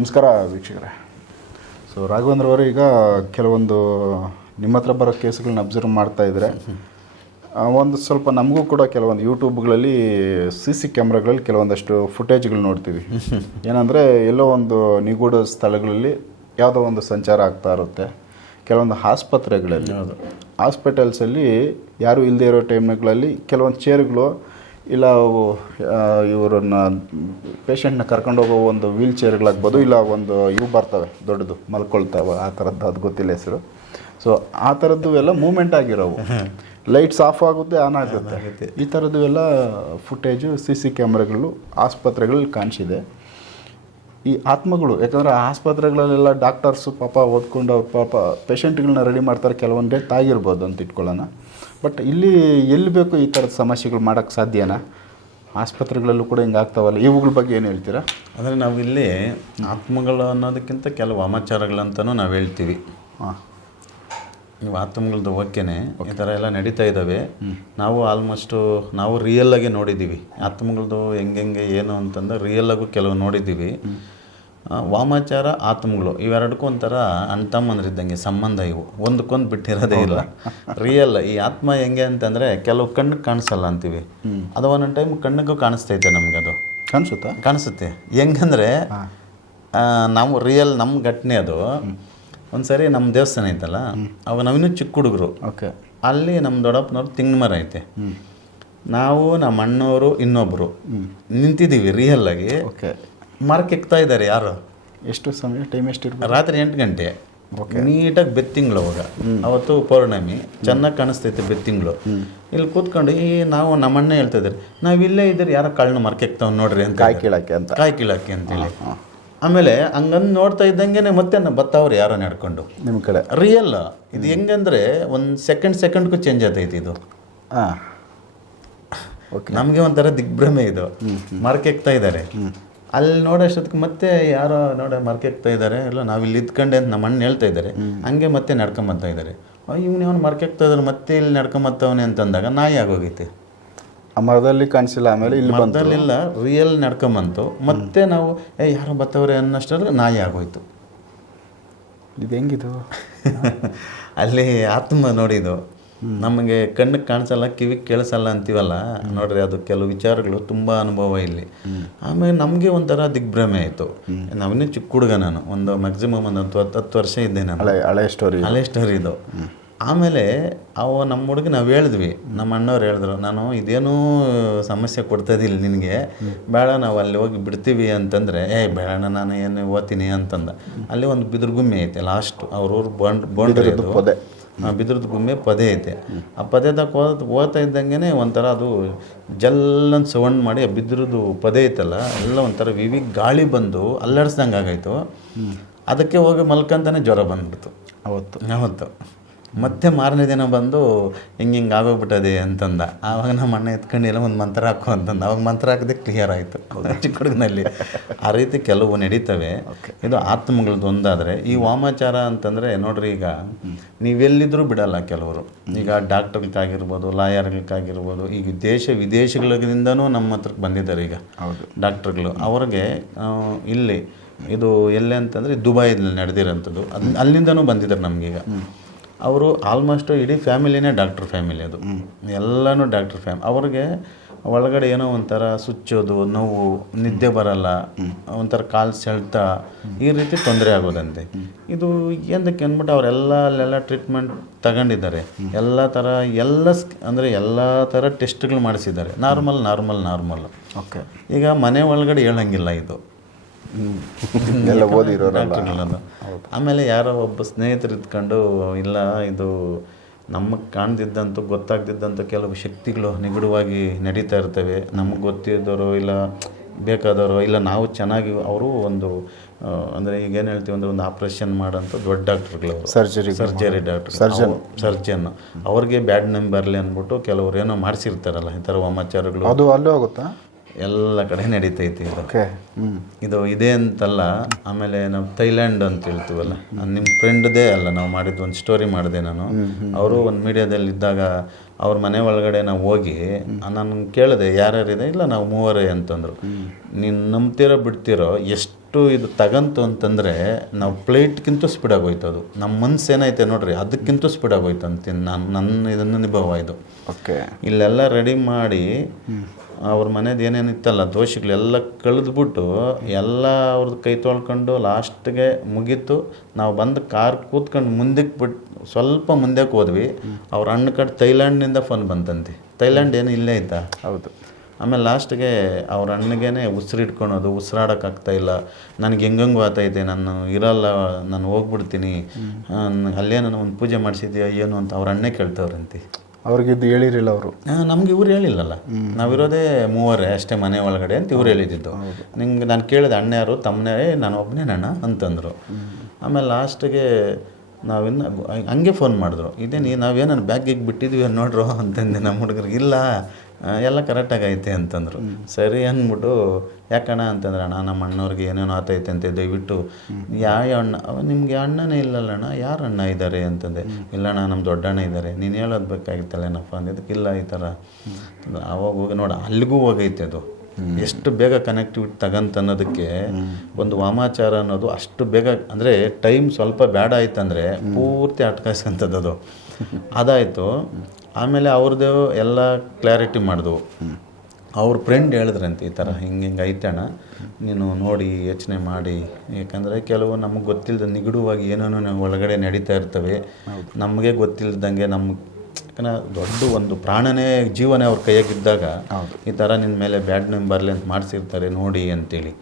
ನಮಸ್ಕಾರ ವೀಕ್ಷಕರೇ. ಸೊ ರಾಘವೇಂದ್ರ ಅವರು ಈಗ ಕೆಲವೊಂದು ನಿಮ್ಮ ಹತ್ರ ಬರೋ ಕೇಸ್ಗಳನ್ನ ಅಬ್ಸರ್ವ್ ಮಾಡ್ತಾ ಇದ್ದಾರೆ ಒಂದು ಸ್ವಲ್ಪ ನಮಗೂ ಕೂಡ ಕೆಲವೊಂದು ಯೂಟ್ಯೂಬ್ಗಳಲ್ಲಿ ಸಿ ಸಿ ಕ್ಯಾಮ್ರಾಗಳಲ್ಲಿ ಕೆಲವೊಂದಷ್ಟು ಫುಟೇಜ್ಗಳು ನೋಡ್ತೀವಿ. ಏನಂದರೆ ಎಲ್ಲೋ ಒಂದು ನಿಗೂಢ ಸ್ಥಳಗಳಲ್ಲಿ ಯಾವುದೋ ಒಂದು ಸಂಚಾರ ಆಗ್ತಾ ಇರುತ್ತೆ. ಕೆಲವೊಂದು ಆಸ್ಪತ್ರೆಗಳಲ್ಲಿ. ಹಾಸ್ಪಿಟಲ್ಸಲ್ಲಿ ಯಾರೂ ಇಲ್ಲದೆ ಇರೋ ಟೈಮ್ಗಳಲ್ಲಿ ಕೆಲವೊಂದು ಚೇರ್ಗಳು ಇಲ್ಲ ಇವರನ್ನ ಪೇಷಂಟ್ನ ಕರ್ಕೊಂಡು ಹೋಗೋ ಒಂದು ವೀಲ್ ಚೇರ್ಗಳಾಗ್ಬೋದು ಇಲ್ಲ ಒಂದು ಇವು ಬರ್ತವೆ ದೊಡ್ಡದು ಮಲ್ಕೊಳ್ತಾವೆ ಆ ಥರದ್ದು ಅದು ಗೊತ್ತಿಲ್ಲ ಹೆಸರು. ಸೊ ಆ ಥರದ್ದು ಎಲ್ಲ ಮೂಮೆಂಟ್ ಆಗಿರೋವು. ಲೈಟ್ಸ್ ಆಫ್ ಆಗುತ್ತೆ ಆನ್ ಆಗುತ್ತೆ. ಈ ಥರದ್ದು ಎಲ್ಲ ಫುಟೇಜು ಸಿ ಸಿ ಕ್ಯಾಮ್ರಾಗಳು ಆಸ್ಪತ್ರೆಗಳಲ್ಲಿ ಕಾಣಿಸಿದೆ. ಈ ಆತ್ಮಗಳು ಯಾಕಂದರೆ ಆಸ್ಪತ್ರೆಗಳಲ್ಲೆಲ್ಲ ಡಾಕ್ಟರ್ಸು ಪಾಪ ಓದ್ಕೊಂಡು ಅವ್ರು ಪಾಪ ಪೇಷಂಟ್ಗಳನ್ನ ರೆಡಿ ಮಾಡ್ತಾರೆ ಕೆಲವೊಂದು ತಾಗಿರ್ಬೋದು ಆಗಿರ್ಬೋದು ಅಂತ ಇಟ್ಕೊಳ್ಳೋಣ. ಬಟ್ ಇಲ್ಲಿ ಎಲ್ಲಿ ಬೇಕು ಈ ಥರದ ಸಮಸ್ಯೆಗಳು ಮಾಡೋಕ್ಕೆ ಸಾಧ್ಯನಾ? ಆಸ್ಪತ್ರೆಗಳಲ್ಲೂ ಕೂಡ ಹಿಂಗೆ ಆಗ್ತಾವಲ್ಲ. ಇವುಗಳ ಬಗ್ಗೆ ಏನು ಹೇಳ್ತೀರಾ? ಅಂದರೆ ನಾವಿಲ್ಲಿ ಆತ್ಮಗಳು ಅನ್ನೋದಕ್ಕಿಂತ ಕೆಲವು ಅಮಾಚಾರಗಳಂತನೂ ನಾವು ಹೇಳ್ತೀವಿ. ಹಾಂ ನೀವು ಆತ್ಮಗಳದ್ದು ಓಕೆನೆ. ಈ ಥರ ಎಲ್ಲ ನಡೀತಾ ಇದ್ದಾವೆ. ನಾವು ಆಲ್ಮೋಸ್ಟು ನಾವು ರಿಯಲ್ ಆಗಿ ನೋಡಿದ್ದೀವಿ. ಆತ್ಮಗಳದು ಹೆಂಗೆ ಏನು ಅಂತಂದ್ರೆ ರಿಯಲ್ ಆಗು ಕೆಲವು ನೋಡಿದ್ದೀವಿ. ವಾಮಾಚಾರ ಆತ್ಮಗಳು ಇವೆರಡಕ್ಕೂ ಒಂಥರ ಅಣ್ತಮ್ಮಂದ್ರಿದ್ದಂಗೆ ಸಂಬಂಧ ಇವು. ಒಂದಕ್ಕೊಂದು ಬಿಟ್ಟಿರೋದೇ ಇಲ್ಲ. ರಿಯಲ್ ಈ ಆತ್ಮ ಹೆಂಗೆ ಅಂತಂದರೆ ಕೆಲವು ಕಣ್ಣಿಗೆ ಕಾಣಿಸಲ್ಲ ಅಂತೀವಿ. ಅದು ಒಂದೊಂದು ಟೈಮ್ ಕಣ್ಣಿಗೂ ಕಾಣಿಸ್ತೈತೆ ನಮಗೆ ಅದು. ಕಾಣಿಸುತ್ತಾ? ಕಾಣಿಸುತ್ತೆ. ಹೆಂಗಂದರೆ ನಾವು ರಿಯಲ್ ನಮ್ಮ ಘಟನೆ ಅದು. ಒಂದ್ಸರಿ ನಮ್ಮ ದೇವಸ್ಥಾನ ಐತಲ್ಲ ಅವಾಗ ನಾವಿನ್ನೂ ಚಿಕ್ಕ ಹುಡುಗರು. ಓಕೆ. ಅಲ್ಲಿ ನಮ್ಮ ದೊಡ್ಡಪ್ಪನವ್ರು ತಿಂಗ್ ಮರ ಐತೆ. ನಾವು ನಮ್ಮ ಅಣ್ಣವರು ಇನ್ನೊಬ್ಬರು ನಿಂತಿದ್ದೀವಿ ರಿಯಲ್ ಆಗಿ. ಓಕೆ. ಮರಕ್ಕೆ ಎಕ್ತಾ ಇದ್ದಾರೆ ಯಾರು? ಎಷ್ಟು ಸಮಯ ಟೈಮ್ ಎಷ್ಟು ಇರ್ಬೋದು? ರಾತ್ರಿ ಎಂಟು ಗಂಟೆ. ನೀಟಾಗಿ ಬೆತ್ತಿಂಗ್ಳು ಅವಾಗ. ಅವತ್ತು ಪೌರ್ಣಮಿ. ಚೆನ್ನಾಗಿ ಕಾಣಿಸ್ತೈತೆ ಬೆತ್ತಿಂಗ್ಳು ಇಲ್ಲಿ ಕೂತ್ಕೊಂಡು ಈ ನಾವು ನಮ್ಮಣ್ಣ ಹೇಳ್ತಾ ಇದ್ದಾರೆ ನಾವು ಇಲ್ಲೇ ಇದ್ರೆ ಯಾರೋ ಕಳ್ಳನ ಮರ್ಕೆಕ್ತಾವ್ ನೋಡ್ರಿ ಅಂತ ಕಾಯಿ ಕೀಳಕ್ಕೆ ಅಂತ. ಕಾಯಿ ಕೀಳಕ್ಕೆ ಅಂತೇಳಿ ಆಮೇಲೆ ಹಂಗಂದು ನೋಡ್ತಾ ಇದ್ದಂಗೆ ಮತ್ತೆ ಬತ್ತವ್ರು ಯಾರೋ ನಡ್ಕೊಂಡು. ನಿಮ್ಮ ಕಡೆ? ರಿಯಲ್ ಇದು ಹೆಂಗಂದ್ರೆ ಒಂದು ಸೆಕೆಂಡ್ ಸೆಕೆಂಡ್ಗೂ ಚೇಂಜ್ ಆಗ್ತೈತಿ ಇದು. ಹಾಂ. ಓಕೆ ನಮಗೆ ಒಂಥರ ದಿಗ್ಭ್ರಮೆ ಇದು. ಮರಕೆಕ್ತಾ ಇದ್ದಾರೆ ಅಲ್ಲಿ ನೋಡೋಷ್ಟೊತ್ತಿಗೆ ಮತ್ತೆ ಯಾರೋ ನೋಡ ಮರಕೆಕ್ತಾ ಇದ್ದಾರೆ ಇಲ್ಲ ನಾವು ಇಲ್ಲಿ ಇದ್ಕೊಂಡೆ ಅಂತ ನಮ್ಮ ಅಣ್ಣ ಹೇಳ್ತಾ ಇದ್ದಾರೆ ಹಂಗೆ ಮತ್ತೆ ನಡ್ಕೊಂಬತ್ತಾ ಇದ್ದಾರೆ ಇವ್ನು ಅವ್ನು ಮರಕೆಕ್ತಾ ಇದ್ದಾರೆ ಮತ್ತೆ ಇಲ್ಲಿ ನಡ್ಕೊಂಬತ್ತವನೆ ಅಂತಂದಾಗ ನಾಯಿ ಆಗೋಗೈತೆ. ಆ ಮರದಲ್ಲಿ ಕಾಣಿಸಿಲ್ಲ ಆಮೇಲೆ ಇಲ್ಲಿ ಮರದಲ್ಲಿಲ್ಲ ರಿಯಲ್ ನಡ್ಕೊಂಬಂತು ಮತ್ತೆ ನಾವು ಏ ಯಾರೋ ಬತ್ತವ್ರೆ ಅನ್ನೋಷ್ಟರಲ್ಲಿ ನಾಯಿ ಆಗೋಯ್ತು. ಇದು ಹೆಂಗಿದು ಅಲ್ಲಿ ಆತ್ಮ ನೋಡಿದ್ದು. ನಮಗೆ ಕಣ್ಣಿಗೆ ಕಾಣಿಸಲ್ಲ ಕಿವಿಗೆ ಕೇಳಿಸಲ್ಲ ಅಂತೀವಲ್ಲ ನೋಡ್ರಿ ಅದು ಕೆಲವು ವಿಚಾರಗಳು ತುಂಬ ಅನುಭವ ಇಲ್ಲಿ. ಆಮೇಲೆ ನಮಗೆ ಒಂಥರ ದಿಗ್ಭ್ರಮೆ ಆಯಿತು. ನಾವಿನ್ನೂ ಚಿಕ್ಕ ಹುಡುಗ ನಾನು ಒಂದು ಮ್ಯಾಕ್ಸಿಮಮ್ ಒಂದು ಹತ್ತು ಹತ್ತು ಹತ್ತು ವರ್ಷ ಇದ್ದೆ ನಾನು. ಹಳೆ ಸ್ಟೋರಿ ಹಳೆ ಸ್ಟೋರಿ ಇದು. ಆಮೇಲೆ ಅವ ನಮ್ಮ ಹುಡುಗ ನಾವು ಹೇಳಿದ್ವಿ ನಮ್ಮ ಅಣ್ಣವ್ರು ಹೇಳಿದ್ರು ನಾನು ಇದೇನೂ ಸಮಸ್ಯೆ ಕೊಡ್ತಾಯಿದ್ದಿಲ್ಲ ನಿನಗೆ. ಬೇಡ ನಾವು ಅಲ್ಲಿ ಹೋಗಿ ಬಿಡ್ತೀವಿ ಅಂತಂದರೆ ಏ ಬೇಡ ನಾನು ಏನು ಓದ್ತೀನಿ ಅಂತಂದ. ಅಲ್ಲಿ ಒಂದು ಬಿದಿರುಗುಮ್ಮೆ ಐತೆ ಲಾಸ್ಟು ಅವ್ರವ್ರು ಬಂಡ್ ಬೌಂಡ್ರಿ ಅದು ಪೊದೆ. ಆ ಬಿದಿರದ ಗುಮ್ಮೆ ಪದೇ ಐತೆ. ಆ ಪದೇದಾಗ ಓದ್ ಓದ್ತಾ ಇದ್ದಂಗೆ ಒಂಥರ ಅದು ಜಲ್ಲಂತ ಸವಣ್ಣ ಮಾಡಿ ಆ ಬಿದಿರದು ಪದೇ ಐತಲ್ಲ ಎಲ್ಲ ಒಂಥರ ವಿವಿ ಗಾಳಿ ಬಂದು ಅಲ್ಲಾಡಿಸ್ದಂಗೆ ಆಗಾಯ್ತು ಅದಕ್ಕೆ ಹೋಗಿ ಮಲ್ಕಂತಾನೆ ಜ್ವರ ಬಂದ್ಬಿಡ್ತು. ಅವತ್ತು. ಅವತ್ತು. ಮತ್ತೆ ಮಾರನೇ ದಿನ ಬಂದು ಹಿಂಗೆ ಹಿಂಗೆ ಆಗೋಗ್ಬಿಟ್ಟದೆ ಅಂತಂದ. ಆವಾಗ ನಮ್ಮ ಅಣ್ಣ ಎತ್ಕೊಂಡಿಲ್ಲ ಒಂದು ಮಂತ್ರ ಹಾಕು ಅಂತಂದ. ಅವಾಗ ಮಂತ್ರ ಹಾಕದೆ ಕ್ಲಿಯರ್ ಆಯಿತು. ಚಿಕ್ಕ ಹುಡುಗನಲ್ಲಿ ಆ ರೀತಿ ಕೆಲವು ನಡೀತವೆ. ಇದು ಆತ್ಮಗಳದ್ದು ಒಂದಾದರೆ ಈ ವಾಮಾಚಾರ ಅಂತಂದರೆ ನೋಡ್ರಿ ಈಗ ನೀವೆಲ್ಲಿದ್ದರೂ ಬಿಡಲ್ಲ ಕೆಲವರು. ಈಗ ಡಾಕ್ಟರ್ಗಾಗಿರ್ಬೋದು ಲಾಯರ್ಗಳಿಗಾಗಿರ್ಬೋದು ಈಗ ದೇಶ ವಿದೇಶಗಳಿಂದನೂ ನಮ್ಮ ಹತ್ರಕ್ಕೆ ಬಂದಿದ್ದಾರೆ ಈಗ ಡಾಕ್ಟರ್ಗಳು. ಅವ್ರಿಗೆ ಇಲ್ಲಿ ಇದು ಎಲ್ಲೇ ಅಂತಂದರೆ ದುಬೈದಲ್ಲಿ ನಡೆದಿರೋಂಥದ್ದು. ಅಲ್ಲಿಂದನೂ ಬಂದಿದ್ದಾರೆ ನಮಗೀಗ ಅವರು ಆಲ್ಮೋಸ್ಟ್ ಇಡೀ ಫ್ಯಾಮಿಲಿನೇ ಡಾಕ್ಟ್ರ್ ಫ್ಯಾಮಿಲಿ ಅದು. ಎಲ್ಲನೂ ಡಾಕ್ಟ್ರ್ ಫ್ಯಾಮ್ ಅವ್ರಿಗೆ ಒಳಗಡೆ ಏನೋ ಒಂಥರ ಸುಚ್ಚೋದು ನೋವು ನಿದ್ದೆ ಬರಲ್ಲ ಒಂಥರ ಕಾಲು ಸೆಳ್ತ ಈ ರೀತಿ ತೊಂದರೆ ಆಗೋದಂತೆ. ಇದು ಏನಕ್ಕೆ ಅಂದ್ಬಿಟ್ಟು ಅವರೆಲ್ಲ ಅಲ್ಲೆಲ್ಲ ಟ್ರೀಟ್ಮೆಂಟ್ ತಗೊಂಡಿದ್ದಾರೆ. ಎಲ್ಲ ಥರ ಎಲ್ಲ ಸ್ಕ್ ಅಂದರೆ ಎಲ್ಲ ಥರ ಟೆಸ್ಟ್ಗಳು ಮಾಡಿಸಿದ್ದಾರೆ. ನಾರ್ಮಲ್ ನಾರ್ಮಲ್ ನಾರ್ಮಲ್ ಓಕೆ ಈಗ ಮನೆ ಒಳಗಡೆ ಹೇಳಂಗಿಲ್ಲ ಇದು. ಎಲ್ಲ ಓದಿರೋರಲ್ಲ. ಆಮೇಲೆ ಯಾರೋ ಒಬ್ಬ ಸ್ನೇಹಿತರು ಇದ್ಕೊಂಡು ಇಲ್ಲ ಇದು ನಮಗೆ ಕಾಣ್ದಿದ್ದಂಥ ಗೊತ್ತಾಗ್ದಿದ್ದಂಥ ಕೆಲವು ಶಕ್ತಿಗಳು ನಿಗೂಢವಾಗಿ ನಡೀತಾ ಇರ್ತವೆ. ನಮಗೆ ಗೊತ್ತಿದ್ದವರು ಇಲ್ಲ ಬೇಕಾದವರು ಇಲ್ಲ ನಾವು ಚೆನ್ನಾಗಿ ಅವರು ಒಂದು ಅಂದರೆ ಈಗ ಏನು ಹೇಳ್ತೀವಿ ಅಂದರೆ ಒಂದು ಆಪ್ರೇಷನ್ ಮಾಡೋಂಥ ದೊಡ್ಡ ಡಾಕ್ಟ್ರುಗಳು surgery surgery doctor. Surgeon. Surgeon. ಅವ್ರಿಗೆ ಬ್ಯಾಡ್ ನೇಮ್ ಬರಲಿ ಅಂದ್ಬಿಟ್ಟು ಕೆಲವರು ಏನೋ ಮಾಡಿಸಿರ್ತಾರಲ್ಲ ಈ ಥರ ವಾಮಾಚಾರಗಳು. ಅದು ಅಲ್ಲೂ ಹೋಗುತ್ತಾ ಎಲ್ಲ ಕಡೆ ನಡೀತೈತಿ ಇದು. ಇದು ಇದೆ ಅಂತಲ್ಲ ಆಮೇಲೆ ನಾವು ಥೈಲ್ಯಾಂಡ್ ಅಂತ ಹೇಳ್ತೀವಲ್ಲ ನಿಮ್ಮ ಫ್ರೆಂಡ್ದೇ ಅಲ್ಲ ನಾವು ಮಾಡಿದ್ದು ಒಂದು ಸ್ಟೋರಿ ಮಾಡಿದೆ ನಾನು. ಅವರು ಒಂದು ಮೀಡಿಯಾದಲ್ಲಿ ಇದ್ದಾಗ ಅವ್ರ ಮನೆ ಒಳಗಡೆ ನಾವು ಹೋಗಿ ನಾನು ಕೇಳಿದೆ ಯಾರ್ಯಾರಿದೆ ಇಲ್ಲ ನಾವು ಮೂವರೇ ಅಂತಂದರು. ನೀನು ನಂಬ್ತಿರೋ ಬಿಡ್ತಿರೋ ಎಷ್ಟು ಎಷ್ಟು ಇದು ತಗಂತು ಅಂತಂದರೆ ನಾವು ಪ್ಲೇಟ್ಗಿಂತ ಸ್ಪೀಡಾಗಿ ಹೋಯ್ತು ಅದು. ನಮ್ಮ ಮನ್ಸು ಏನೈತೆ ನೋಡ್ರಿ ಅದಕ್ಕಿಂತ ಸ್ಪೀಡಾಗಿ ಹೋಯ್ತು ಅಂತೀನಿ ನಾನು ನನ್ನ ಇದನ್ನು ಅನುಭವ ಇದು. ಓಕೆ ಇಲ್ಲೆಲ್ಲ ರೆಡಿ ಮಾಡಿ ಅವ್ರ ಮನೇದು ಏನೇನಿತ್ತಲ್ಲ ದೋಷಗಳೆಲ್ಲ ಕಳೆದ್ಬಿಟ್ಟು ಎಲ್ಲ ಅವ್ರದ್ದು ಕೈ ತೊಳ್ಕೊಂಡು ಲಾಸ್ಟ್ಗೆ ಮುಗೀತು. ನಾವು ಬಂದು ಕಾರ್ ಕೂತ್ಕೊಂಡು ಮುಂದಕ್ಕೆ ಬಿಟ್ಟು ಸ್ವಲ್ಪ ಮುಂದಕ್ಕೆ ಹೋದ್ವಿ. ಅವ್ರ ಅಣ್ಣ ಕಡೆ ಥೈಲ್ಯಾಂಡ್ನಿಂದ ಫೋನ್ ಬಂತಂತೆ. ಥೈಲ್ಯಾಂಡ್ ಏನು ಇಲ್ಲೇ ಐತಾ ಹೌದು. ಆಮೇಲೆ ಲಾಸ್ಟ್ಗೆ ಅವ್ರ ಅಣ್ಣಗೇನೆ ಉಸಿರಿಟ್ಕೊಳೋದು ಉಸಿರಾಡೋಕ್ಕಾಗ್ತಾ ಇಲ್ಲ. ನನಗೆ ಹೆಂಗಂಗೂ ಆತೈತೆ ನಾನು ಇರಲ್ಲ ನಾನು ಹೋಗ್ಬಿಡ್ತೀನಿ. ಅಲ್ಲೇ ನಾನು ಒಂದು ಪೂಜೆ ಮಾಡಿಸಿದ್ಯಾ ಏನು ಅಂತ ಅವ್ರ ಅಣ್ಣೇ ಕೇಳ್ತವ್ರಂತೆ. ಅವ್ರಿಗಿದ್ದು ಹೇಳಿರಲಿಲ್ಲ ಅವರು. ನಮ್ಗೆ ಇವ್ರು ಹೇಳಿಲ್ಲಲ್ಲ. ನಾವಿರೋದೇ ಮೂವರೇ ಅಷ್ಟೇ ಮನೆ ಒಳಗಡೆ ಅಂತ ಇವ್ರು ಹೇಳಿದ್ದು. ನಿಂಗೆ ನಾನು ಕೇಳಿದೆ ಅಣ್ಣ ಯಾರು ತಮ್ಮನೇ ನಾನು ಒಬ್ಬನೇ ಅಣ್ಣ ಅಂತಂದರು. ಆಮೇಲೆ ಲಾಸ್ಟಿಗೆ ನಾವಿನ್ನ ಹಂಗೆ ಫೋನ್ ಮಾಡಿದ್ರು. ಇದೇನು ನಾವೇನು ಬ್ಯಾಗಿಗೆ ಬಿಟ್ಟಿದ್ವಿ ನೋಡ್ರು ಅಂತಂದೆ ನಮ್ಮ ಹುಡುಗರಿಗೆ ಇಲ್ಲ ಎಲ್ಲ ಕರೆಕ್ಟಾಗಿ ಐತೆ ಅಂತಂದರು. ಸರಿ ಅಂದ್ಬಿಟ್ಟು ಯಾಕಣ್ಣ ಅಂತಂದ್ರೆ ಅಣ್ಣ ನಮ್ಮ ಅಣ್ಣವ್ರಿಗೆ ಏನೇನೋ ಆತೈತೆ ಅಂತ ದಯವಿಟ್ಟು ಯಾವ ಅಣ್ಣ ಅವ ನಿಮಗೆ ಅಣ್ಣನೇ ಇಲ್ಲಲ್ಲಣ್ಣ ಯಾರು ಅಣ್ಣ ಇದ್ದಾರೆ ಅಂತಂದೆ. ಇಲ್ಲಣ್ಣ ನಮ್ಮ ದೊಡ್ಡಣ್ಣ ಇದ್ದಾರೆ ನೀನು ಹೇಳೋದು ಬೇಕಾಗಿತ್ತಲ್ಲೇನಪ್ಪ ಅಂದಿದ್ದಕ್ಕೆ ಇಲ್ಲ ಈ ಥರ ಅವಾಗ ಹೋಗಿ ನೋಡಿ ಅಲ್ಲಿಗೂ ಹೋಗೈತೆ ಅದು. ಎಷ್ಟು ಬೇಗ ಕನೆಕ್ಟಿವಿಟಿ ತಗಂತ ಅನ್ನೋದಕ್ಕೆ ಒಂದು ವಾಮಾಚಾರ ಅನ್ನೋದು ಅಷ್ಟು ಬೇಗ ಅಂದರೆ ಟೈಮ್ ಸ್ವಲ್ಪ ಬೇಡ ಆಯ್ತಂದರೆ ಪೂರ್ತಿ ಅಟ್ಕಾಯಿಸ್ಕೊಂಥದ್ದು ಅದು. ಅದಾಯಿತು. ಆಮೇಲೆ ಅವ್ರದ್ದು ಎಲ್ಲ ಕ್ಲಾರಿಟಿ ಮಾಡಿದ್ವು. ಅವ್ರ ಫ್ರೆಂಡ್ ಹೇಳಿದ್ರಂತೆ ಈ ಥರ ಹಿಂಗೆ ಹಿಂಗೆ ಐತಣ್ಣ ನೀನು ನೋಡಿ ಯೋಚನೆ ಮಾಡಿ. ಯಾಕಂದರೆ ಕೆಲವು ನಮಗೆ ಗೊತ್ತಿಲ್ಲದ ನಿಗಡುವಾಗಿ ಏನೇನೋ ಒಳಗಡೆ ನಡೀತಾ ಇರ್ತವೆ. ನಮಗೆ ಗೊತ್ತಿಲ್ಲದಂಗೆ ನಮ್ಮ ಯಾಕಂದ್ರೆ ದೊಡ್ಡ ಒಂದು ಪ್ರಾಣನೇ ಜೀವನೇ ಅವ್ರ ಕೈಯಾಗಿದ್ದಾಗ ಈ ಥರ ನಿನ್ನ ಮೇಲೆ ಬ್ಯಾಡ್ ನೇಮ್ ಬರಲಿ ಅಂತ ಮಾಡಿಸಿರ್ತಾರೆ ನೋಡಿ ಅಂತೇಳಿ.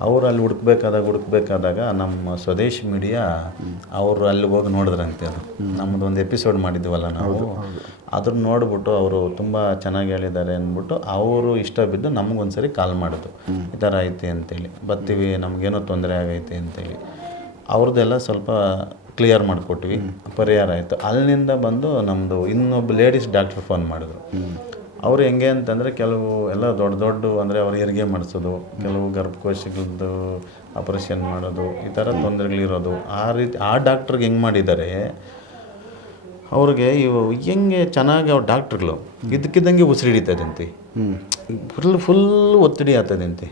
ಅವ್ರು ಅಲ್ಲಿ ಹುಡುಕ್ಬೇಕಾದಾಗ ಹುಡುಕ್ಬೇಕಾದಾಗ ನಮ್ಮ ಸ್ವದೇಶಿ ಮೀಡಿಯಾ ಅವರು ಅಲ್ಲಿ ಹೋಗಿ ನೋಡಿದ್ರಂತೆ ಅದು. ನಮ್ಮದು ಒಂದು ಎಪಿಸೋಡ್ ಮಾಡಿದ್ವಲ್ಲ ನಾವು. ಅದನ್ನ ನೋಡಿಬಿಟ್ಟು ಅವರು ತುಂಬ ಚೆನ್ನಾಗಿ ಹೇಳಿದ್ದಾರೆ ಅಂದ್ಬಿಟ್ಟು ಅವರು ಇಷ್ಟ ಬಿದ್ದು ನಮಗೊಂದ್ಸರಿ ಕಾಲ್ ಮಾಡಿದ್ರು. ಈ ಥರ ಐತೆ ಅಂತೇಳಿ. ಬರ್ತೀವಿ ನಮಗೇನೋ ತೊಂದರೆ ಆಗೈತೆ ಅಂತೇಳಿ. ಅವ್ರದ್ದೆಲ್ಲ ಸ್ವಲ್ಪ ಕ್ಲಿಯರ್ ಮಾಡಿಕೊಟ್ವಿ. ಪರಿಹಾರ ಆಯಿತು. ಅಲ್ಲಿಂದ ಬಂದು ನಮ್ಮದು ಇನ್ನೊಬ್ಬ ಲೇಡೀಸ್ ಡಾಕ್ಟ್ರ್ ಫೋನ್ ಮಾಡಿದ್ರು. ಅವ್ರು ಹೆಂಗೆ ಅಂತಂದರೆ ಕೆಲವು ಎಲ್ಲ ದೊಡ್ಡ ದೊಡ್ಡ ಅಂದರೆ ಅವ್ರು ಹೆರಿಗೆ ಮಾಡಿಸೋದು ಕೆಲವು ಗರ್ಭಕೋಶಗಳದ್ದು ಆಪರೇಷನ್ ಮಾಡೋದು ಈ ಥರ ತೊಂದರೆಗಳಿರೋದು. ಆ ರೀತಿ ಆ ಡಾಕ್ಟ್ರಿಗೆ ಹೆಂಗೆ ಮಾಡಿದ್ದಾರೆ ಅವ್ರಿಗೆ ಇವು ಹೆಂಗೆ ಚೆನ್ನಾಗಿ ಅವ್ರ ಡಾಕ್ಟ್ರುಗಳು ಇದ್ದಕ್ಕಿದ್ದಂಗೆ ಉಸಿರಿಡಿತದಂತೆ ಫುಲ್ ಫುಲ್ ಒತ್ತಡಿ ಆಗ್ತದಂತೆ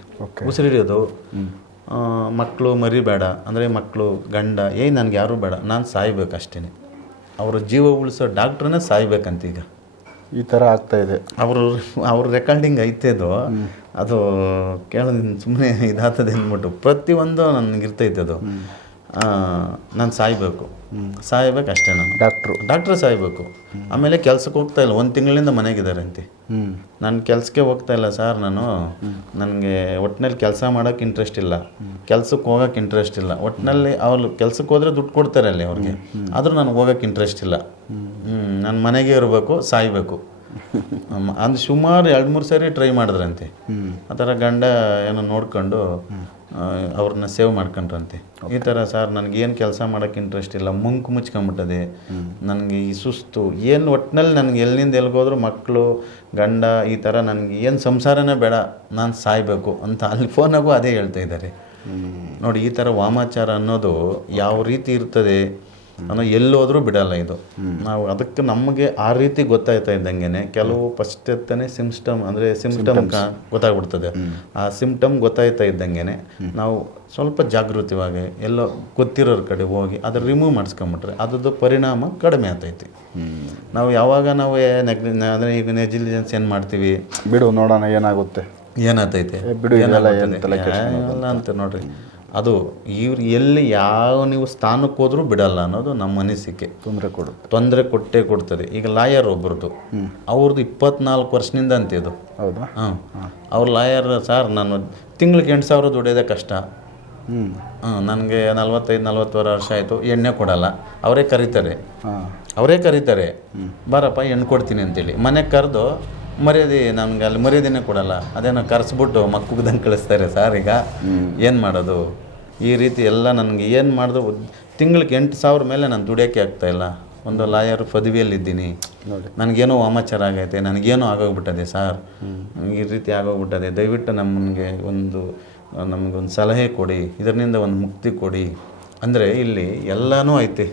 ಉಸಿರು ಹಿಡಿಯೋದು ಮಕ್ಕಳು ಮರಿಬೇಡ ಅಂದರೆ ಮಕ್ಕಳು ಗಂಡ ಏಯ್ ನನಗೆ ಯಾರೂ ಬೇಡ ನಾನು ಸಾಯ್ಬೇಕು ಅಷ್ಟೇ ಅವರ ಜೀವ ಉಳಿಸೋ ಡಾಕ್ಟ್ರನ್ನೇ ಸಾಯ್ಬೇಕಂತ ಈಗ ಈ ಥರ ಆಗ್ತಾ ಇದೆ. ಅವರು ಅವ್ರ ರೆಕಾರ್ಡಿಂಗ್ ಐತೆ ಅದು. ಅದು ಕೇಳೋದು ಸುಮ್ಮನೆ ಇದಾಗ್ತದೆ ಅಂದ್ಬಿಟ್ಟು ಪ್ರತಿಯೊಂದು ನನಗಿರ್ತೈತೆ ಅದು. ನಾನು ಸಾಯ್ಬೇಕು. ಸಾಯ್ಬೇಕು ಅಷ್ಟೇ ನಾನು. ಡಾಕ್ಟ್ರು. ಡಾಕ್ಟ್ರ್ ಸಾಯ್ಬೇಕು. ಆಮೇಲೆ ಕೆಲ್ಸಕ್ಕೆ ಹೋಗ್ತಾ ಇಲ್ಲ. ಒಂದು ತಿಂಗಳಿಂದ ಮನೆಗಿದ್ದಾರೆ ಅಂತೆ ನಾನು ಕೆಲ್ಸಕ್ಕೆ ಹೋಗ್ತಾ ಇಲ್ಲ ಸರ್ ನಾನು. ನನಗೆ ಒಟ್ಟಿನಲ್ಲಿ ಕೆಲಸ ಮಾಡೋಕೆ ಇಂಟ್ರೆಸ್ಟ್ ಇಲ್ಲ. ಕೆಲ್ಸಕ್ಕೆ ಹೋಗೋಕೆ ಇಂಟ್ರೆಸ್ಟ್ ಇಲ್ಲ. ಒಟ್ಟಿನಲ್ಲಿ ಅವ್ರು ಕೆಲ್ಸಕ್ಕೆ ಹೋದರೆ ದುಡ್ಡು ಕೊಡ್ತಾರೆ ಅಲ್ಲಿ ಅವ್ರಿಗೆ. ಆದರೂ ನನಗೆ ಹೋಗೋಕೆ ಇಂಟ್ರೆಸ್ಟ್ ಇಲ್ಲ. ನಾನು ಮನೆಗೆ ಇರಬೇಕು ಸಾಯ್ಬೇಕು. ಅಂದ್ರೆ ಸುಮಾರು ಎರಡು ಮೂರು ಸಾರಿ ಟ್ರೈ ಮಾಡಿದ್ರಂತೆ. ಆ ಥರ ಗಂಡ ಏನೋ ನೋಡ್ಕೊಂಡು ಅವ್ರನ್ನ ಸೇವ್ ಮಾಡ್ಕೊಂಡ್ರಂತೆ. ಈ ಥರ ಸರ್ ನನಗೇನು ಕೆಲಸ ಮಾಡೋಕ್ಕೆ ಇಂಟ್ರೆಸ್ಟ್ ಇಲ್ಲ ಮುಂಕು ಮುಚ್ಕೊಂಬಿಟ್ಟದೆ ನನಗೆ ಈ ಸುಸ್ತು ಏನು ಒಟ್ಟಿನಲ್ಲಿ ನನಗೆ ಎಲ್ಲಿಂದ ಎಲ್ಗೋದ್ರು ಮಕ್ಕಳು ಗಂಡ ಈ ಥರ ನನಗೆ ಏನು ಸಂಸಾರನೇ ಬೇಡ ನಾನು ಸಾಯ್ಬೇಕು ಅಂತ ಅಲ್ಲಿ ಫೋನಾಗೂ ಅದೇ ಹೇಳ್ತಾ ಇದ್ದಾರೆ. ನೋಡಿ ಈ ಥರ ವಾಮಾಚಾರ ಅನ್ನೋದು ಯಾವ ರೀತಿ ಇರ್ತದೆ ಅನ್ನೋ ಎಲ್ಲೋದ್ರೂ ಬಿಡಲ್ಲ ಇದು. ನಾವು ಅದಕ್ಕೆ ನಮಗೆ ಆ ರೀತಿ ಗೊತ್ತಾಯ್ತಾ ಇದ್ದಂಗೆನೆ ಕೆಲವು ಫಸ್ಟ್ ಎತ್ತನೇ ಸಿಮ್ಸ್ಟಮ್ ಅಂದರೆ ಸಿಮ್ಟಮ್ ಗೊತ್ತಾಗ್ಬಿಡ್ತದೆ. ಆ ಸಿಮ್ಟಮ್ ಗೊತ್ತಾಯ್ತಾ ಇದ್ದಂಗೆನೆ ನಾವು ಸ್ವಲ್ಪ ಜಾಗೃತಿವಾಗಿ ಎಲ್ಲೋ ಗೊತ್ತಿರೋರ ಕಡೆ ಹೋಗಿ ಅದ್ರ ರಿಮೂವ್ ಮಾಡಿಸ್ಕೊಂಬಿಟ್ರೆ ಅದ್ರದ್ದು ಪರಿಣಾಮ ಕಡಿಮೆ ಆಗ್ತೈತಿ. ನಾವು ಯಾವಾಗ ನಾವು ಅಂದ್ರೆ ಅಂದರೆ ಈಗ ನೆಜಿಲಿಜೆನ್ಸ್ ಏನು ಮಾಡ್ತೀವಿ? ಬಿಡು ನೋಡೋಣ ಏನಾಗುತ್ತೆ. ಏನಾಗ್ತೈತೆ? ಬಿಡು ಅಂತ. ನೋಡ್ರಿ. ಅದು ಇವ್ರು ಎಲ್ಲಿ ಯಾವ ನೀವು ಸ್ಥಾನಕ್ಕೆ ಹೋದರೂ ಬಿಡಲ್ಲ ಅನ್ನೋದು ನಮ್ಮ ಅನಿಸಿಕೆ. ತೊಂದರೆ ಕೊಡು ತೊಂದರೆ ಕೊಟ್ಟೇ ಕೊಡ್ತದೆ. ಈಗ ಲಾಯರ್ ಒಬ್ಬರದು ಅವ್ರದ್ದು ಇಪ್ಪತ್ನಾಲ್ಕು ವರ್ಷದಿಂದ ಅಂತ ಇದು ಹೌದಾ? ಹಾಂ. ಅವ್ರ ಲಾಯರ್ ಸರ್ ನಾನು ತಿಂಗ್ಳಿಗೆ ಎಂಟು ಸಾವಿರ ದುಡಿಯೋದೇ ಕಷ್ಟ. ಹ್ಞೂ ಹಾಂ ನನಗೆ ನಲ್ವತ್ತೈದು ನಲ್ವತ್ತುವರೆ ವರ್ಷ ಆಯಿತು. ಎಣ್ಣೆ ಕೊಡಲ್ಲ. ಅವರೇ ಕರೀತಾರೆ. ಅವರೇ ಕರೀತಾರೆ. ಬಾರಪ್ಪ ಎಣ್ಣೆ ಕೊಡ್ತೀನಿ ಅಂತೇಳಿ. ಮನೆಗೆ ಕರೆದು ಮರ್ಯಾದೆ ನನಗೆ ಅಲ್ಲಿ ಮರ್ಯಾದೆನೇ ಕೊಡಲ್ಲ. ಅದೇನೋ ಕರೆಸ್ಬಿಟ್ಟು ಮಕ್ಕಳದಂಗೆ ಕಳಿಸ್ತಾರೆ ಸರ್ ಈಗ. ಏನು ಮಾಡೋದು? ಈ ರೀತಿ ಎಲ್ಲ ನನಗೆ ಏನು ಮಾಡಿದ್ರು ತಿಂಗಳಿಗೆ ಎಂಟು ಸಾವಿರ ಮೇಲೆ ನಾನು ದುಡಿಯೋಕ್ಕೆ ಆಗ್ತಾಯಿಲ್ಲ ಒಂದು ಲಾಯರ್ ಪದವಿಯಲ್ಲಿದ್ದೀನಿ. ನೋಡಿ. ನನಗೇನೋ ವಾಮಾಚಾರ ಆಗೈತೆ ನನಗೇನೋ ಆಗೋಗ್ಬಿಟ್ಟದೆ ಸರ್. ಈ ರೀತಿ ಆಗೋಗ್ಬಿಟ್ಟದೆ. ದಯವಿಟ್ಟು ನಮಗೆ ಒಂದು ನಮಗೊಂದು ಸಲಹೆ ಕೊಡಿ ಇದರಿಂದ ಒಂದು ಮುಕ್ತಿ ಕೊಡಿ. ಅಂದರೆ ಇಲ್ಲಿ ಎಲ್ಲನೂ ಐತೆ.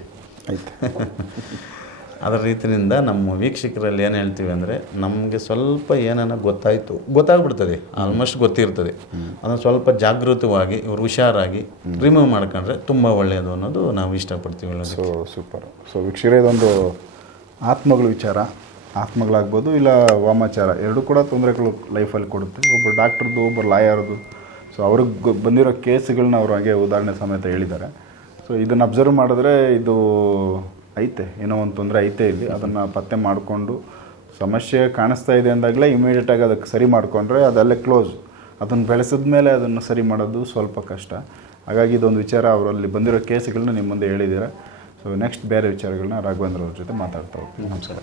ಐತೆ. ಅದರ ರೀತಿಯಿಂದ ನಮ್ಮ ವೀಕ್ಷಕರಲ್ಲಿ ಏನು ಹೇಳ್ತೀವಿ ಅಂದರೆ ನಮಗೆ ಸ್ವಲ್ಪ ಏನನ್ನ ಗೊತ್ತಾಯಿತು ಗೊತ್ತಾಗ್ಬಿಡ್ತದೆ ಆಲ್ಮೋಸ್ಟ್ ಗೊತ್ತಿರ್ತದೆ. ಅದನ್ನು ಸ್ವಲ್ಪ ಜಾಗೃತವಾಗಿ ಇವರು ಹುಷಾರಾಗಿ ರಿಮೂವ್ ಮಾಡ್ಕೊಂಡ್ರೆ ತುಂಬ ಒಳ್ಳೆಯದು ಅನ್ನೋದು ನಾವು ಇಷ್ಟಪಡ್ತೀವಿ ಸೊ ಸೂಪರ್ ಸೊ ವೀಕ್ಷಕರೇ ಇದೊಂದು ಆತ್ಮಗಳ ವಿಚಾರ. ಆತ್ಮಗಳಾಗ್ಬೋದು ಇಲ್ಲ ವಾಮಾಚಾರ. ಎರಡೂ ಕೂಡ ತೊಂದರೆಗಳು ಲೈಫಲ್ಲಿ ಕೊಡುತ್ತೆ. ಒಬ್ಬರು ಡಾಕ್ಟ್ರದ್ದು ಒಬ್ಬರು ಲಾಯರ್ದು. ಸೊ ಅವ್ರಿಗೆ ಬಂದಿರೋ ಕೇಸ್ಗಳನ್ನ ಅವರು ಹಾಗೆ ಉದಾಹರಣೆ ಸಮೇತ ಹೇಳಿದ್ದಾರೆ. ಸೊ ಇದನ್ನು ಅಬ್ಸರ್ವ್ ಮಾಡಿದ್ರೆ ಇದು ಐತೆ, ಏನೋ ಒಂದು ತೊಂದರೆ ಐತೆ ಇಲ್ಲಿ. ಅದನ್ನು ಪತ್ತೆ ಮಾಡಿಕೊಂಡು ಸಮಸ್ಯೆ ಕಾಣಿಸ್ತಾ ಇದೆ ಅಂದಾಗಲೇ ಇಮಿಡಿಯೇಟಾಗಿ ಅದಕ್ಕೆ ಸರಿ ಮಾಡಿಕೊಂಡ್ರೆ ಅದಲ್ಲೇ ಕ್ಲೋಸ್ ಅದನ್ನು ಬೆಳೆಸಿದ ಮೇಲೆ ಅದನ್ನು ಸರಿ ಮಾಡೋದು ಸ್ವಲ್ಪ ಕಷ್ಟ. ಹಾಗಾಗಿ ಇದೊಂದು ವಿಚಾರ ಅವರಲ್ಲಿ ಬಂದಿರೋ ಕೇಸ್ಗಳನ್ನ ನಿಮ್ಮ ಮುಂದೆ ಹೇಳಿದ್ದೀರಾ. ಸೊ ನೆಕ್ಸ್ಟ್ ಬೇರೆ ವಿಚಾರಗಳನ್ನ ರಾಘವೇಂದ್ರ ಅವ್ರ ಜೊತೆ ಮಾತಾಡ್ತಾ ಹೋಗ್ತೀವಿ. ನಮಸ್ಕಾರ.